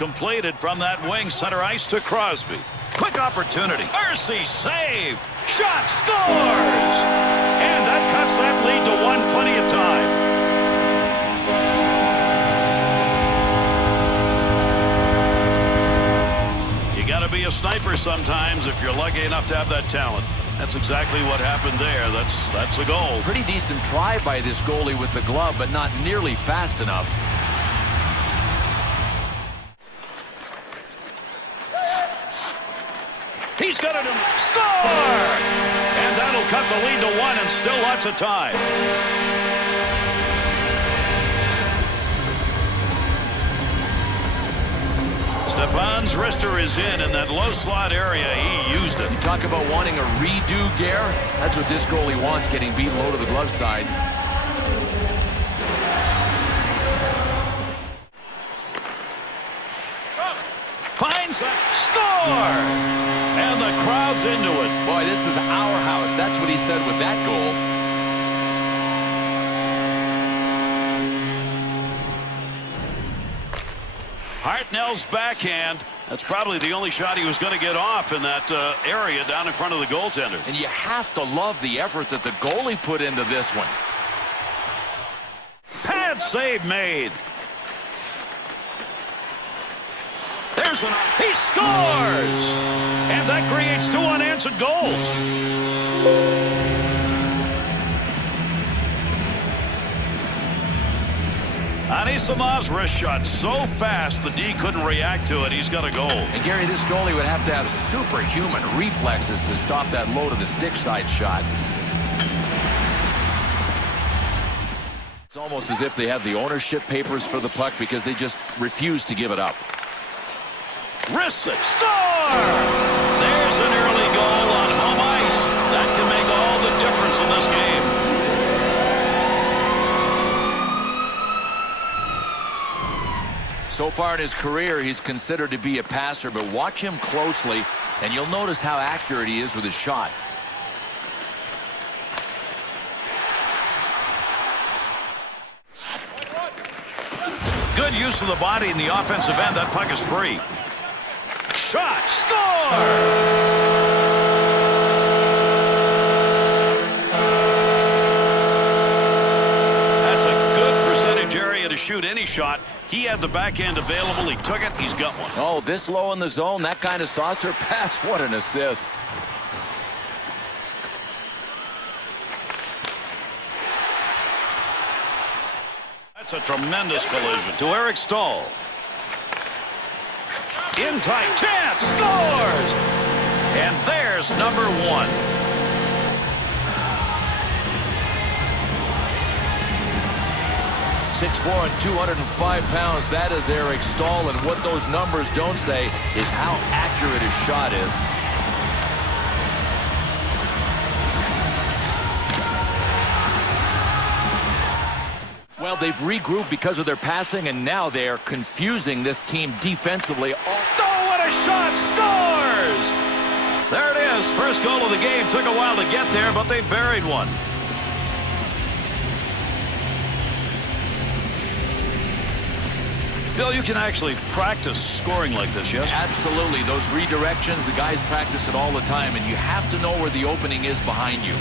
completed from that wing center ice to Crosby. Quick opportunity. Mercy save. Shot scores. And that cuts that lead to 1, plenty of time. You got to be a sniper sometimes if you're lucky enough to have that talent. That's exactly what happened there. That's a goal. Pretty decent try by this goalie with the glove, but not nearly fast enough. He's got it. Score! And that'll cut the lead to 1 and still lots of time. Stefan's wrister is in that low slot area. He used it. You talk about wanting a redo, Gare. That's what this goalie wants, getting beat low to the glove side. Finds a score! And the crowd's into it. Boy, this is our house. That's what he said with that goal. Hartnell's backhand. That's probably the only shot he was going to get off in that area down in front of the goaltender. And you have to love the effort that the goalie put into this one. Pad save made. There's one. He scores! And that creates 2 unanswered goals. Anisimov's wrist shot so fast the D couldn't react to it. He's got a goal. And Gary, this goalie would have to have superhuman reflexes to stop that low to the stick side shot. It's almost as if they have the ownership papers for the puck because they just refuse to give it up. Wrists it. Score! There's an early goal on home ice. That can make all the difference in this game. So far in his career, he's considered to be a passer, but watch him closely, and you'll notice how accurate he is with his shot. Good use of the body in the offensive end. That puck is free. Shot. Score! To shoot any shot. He had the backhand available. He took it. He's got one. Oh, this low in the zone, that kind of saucer pass. What an assist. That's a tremendous collision to Eric Stahl. In tight. Chance. Scores! And there's number 1. 6'4" and 205 pounds. That is Eric Stahl, and what those numbers don't say is how accurate his shot is. Well, they've regrouped because of their passing, and now they're confusing this team defensively. Oh, what a shot! Scores! There it is. First goal of the game. Took a while to get there, but they buried one. Bill, you can actually practice scoring like this, yes? Absolutely. Those redirections, the guys practice it all the time, and you have to know where the opening is behind you.